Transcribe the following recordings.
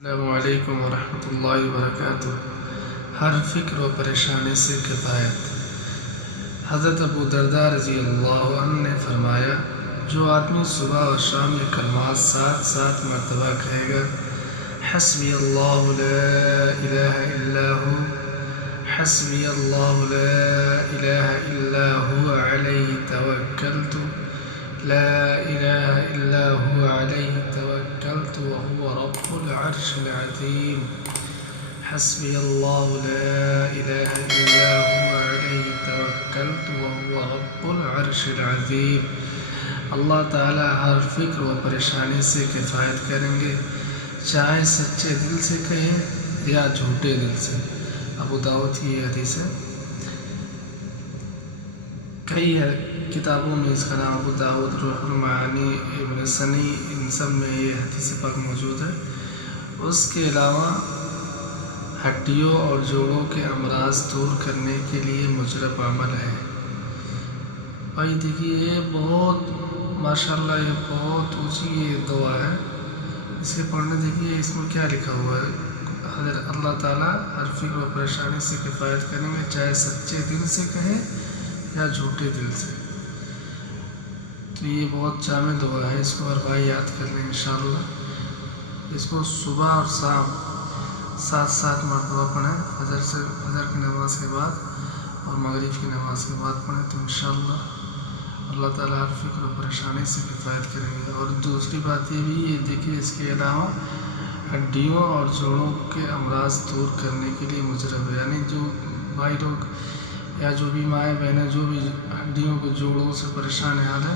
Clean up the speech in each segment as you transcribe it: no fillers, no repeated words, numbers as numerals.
السلام علیکم ورحمۃ اللہ وبرکاتہ۔ ہر فکر و پریشانی سے کفایت۔ حضرت ابو درداء رضی اللہ عنہ نے فرمایا، جو آدمی صبح اور شام یہ کلمات 7 مرتبہ کہے گا، حسبی اللہ لا الہ الا ہو، حسبی اللہ لا الہ الا هو علیہ توکلت، لا الہ الا هو علیہ توکلت وهو رب العرش العظیم، حسبی اللہ لا الہ الا هو علیہ توکلت وهو رب العرش العظیم۔ اللہ تعالیٰ ہر فکر و پریشانی سے کفایت کریں گے، چاہے سچے دل سے کہیں یا جھوٹے دل سے۔ ابو داؤد کی یہ حدیث ہے۔ کئی کتابوں میں اس کا نام ابو داؤد، روح المعانی، ابن سنی، ان سب میں یہ حدیث پاک موجود ہے۔ اس کے علاوہ ہڈیوں اور جوڑوں کے امراض دور کرنے کے لیے مجرب عمل ہے۔ بھائی دیکھیے، یہ بہت ماشاءاللہ یہ بہت اونچی یہ دعا ہے۔ اس کے پڑھنے دیکھیے اس میں کیا لکھا ہوا ہے۔ حضرت اللہ تعالیٰ ہر فکر و پریشانی سے کفایت کریں گے، چاہے سچے دل سے کہیں یا جھوٹے دل سے۔ تو یہ بہت جامع دعا ہے، اس کو ہر بھائی یاد کر لیں انشاءاللہ۔ اس کو صبح اور شام 7 مرتبہ پڑھیں، فجر کی نماز کے بعد اور مغرب کی نماز کے بعد پڑھیں، تو انشاءاللہ اللہ تعالیٰ ہر فکر و پریشانی سے کفایت کریں گے۔ اور دوسری بات یہ بھی یہ دیکھیے، اس کے علاوہ ہڈیوں اور جوڑوں کے امراض دور کرنے کے لیے مجرب ہے، یعنی جو بھائی لوگ یا جو بھی مائیں بہنیں جو بھی ہڈیوں کے جوڑوں سے پریشان حال ہے،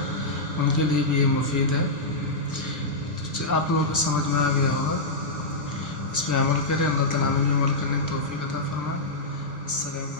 ان کے لیے بھی یہ مفید ہے۔ تو آپ لوگوں کو سمجھ میں آ گیا ہوگا، اس پہ عمل کریں۔ اللہ تعالیٰ ہمیں بھی عمل کرنے کی توفیق عطا فرمائے۔ السلام